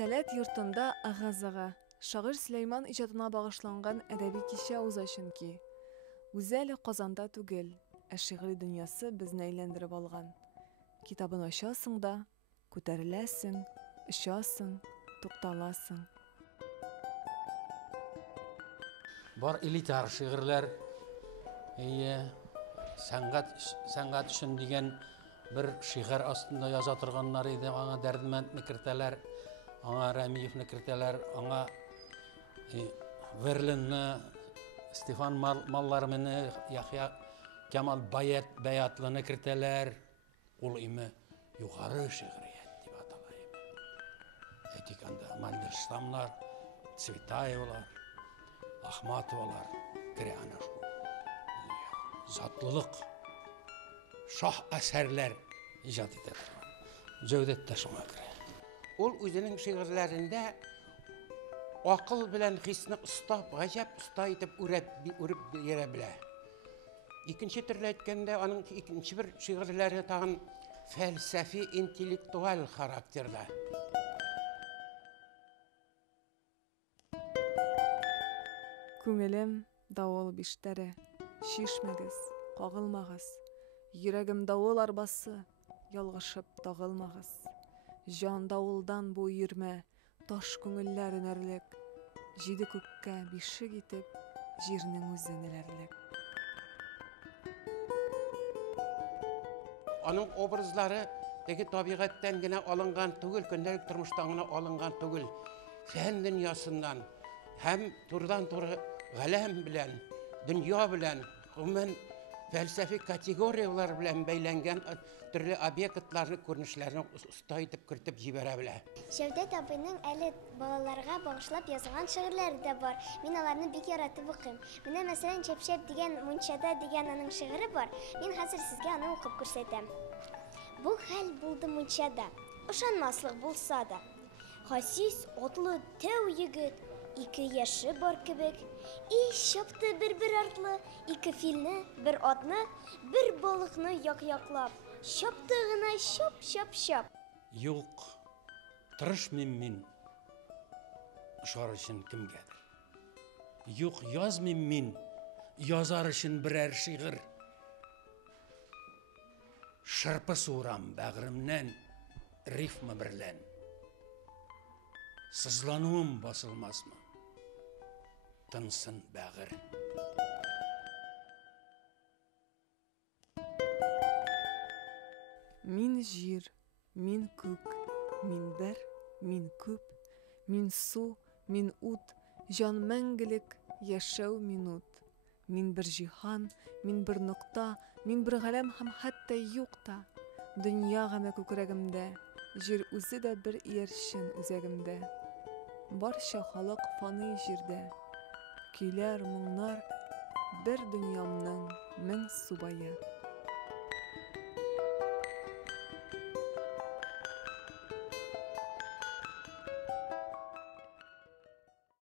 Сәләт йортында ағазыға, шағир Сüleyman ижадына бағышланған әдәби кичә узашын ки. Үзе әле Казанда түгел, ә шигъри дөньясы безне әйләндереп алган. Китабын ачасың да, күтәреләсең, очасың, тукталасың. Бар элитар шигырьләр, сәнгать өчен дигән bir şiir aslında yaza turganlar idi. Аңа Дәрдмәндне кертәләр, аңа Рәмиевне кертәләр, аңа Верлинны, Стефан Маллармыны, Яхья Кемал Баятлыны кертәләр. Ул име югары шигърият дип атала име. Әйтик анда Мандельштамнар, Цветаевлар, Ахматовалар керә ана шул. Затлылык şah əsərlər icad edir. Cövdət də şuna görə. Ol özünün şiirlərində akıl bilən hissini ustab, gajab usta etib urib yerə bilə. İkinci türlü etkəndə onun ikinci bir şiirləri tağın fəlsəfi, intellektual xarakterdə. Күңелем давыл биштәре, шишмәгез, кагылмагыз. Йөрәгем давыл арбасы, ялгышып тагылмагыз. Җан давылдан бу йөрмә, таш күңелләр өнәрлек. Җиде күккә бишек итеп, җирнең үзен эләрлек. Аның образлары теге табигатьтән генә алынган түгел, көндәлек тормыштан гына алынган түгел. Фән дөньясыннан һәм турыдан-туры галәм белән, дөнья белән, гомумән fəlsəfi kateqoriyalar bilan bəyləngən türlü obyektlarını, görünüşlərini usta itib kiritib җибәрә белә. Şevdet abinin әле балаларга багышлап язган шигырьләре дә бар. Мин аларны бик яратып укыйм. Менә мәсәлән Чәпшәп дигән мунчада дигән аның шигыре бар. Мин хәзер сезгә аны укып күрсәтәм. Бу хәл булды мунчада. Ышанмаслык булса да. Хасис атлы тәү егет, 2 яше бар кебек. Чапты бер артлы, 2 филне, 1 атны, 1 балыкны як-яклап. Чапты гына чап. Юк, тырышмыйм мин ошар өчен кемгәдер. Юк, язмыйм мин язар өчен берәр шигырь. Шырпы сурам бәгыремнән рифма берлән. Сызлануым басылмасмы? Тынсын бәгыр. Мин җир, мин күк, мин бер, мин күп, мин су, мин ут, җан мәңгелек, яшәү минут. Мин бер җиһан, мин бер нокта, мин бер галәм һәм хәтта юкта. Дөнья гамә күкрәгемдә, җир үзе дә бер иярчен үзәгемдә. Барча халык фаны җирдә. Көйләр, моңнар, бер дөньямның 1000 субае.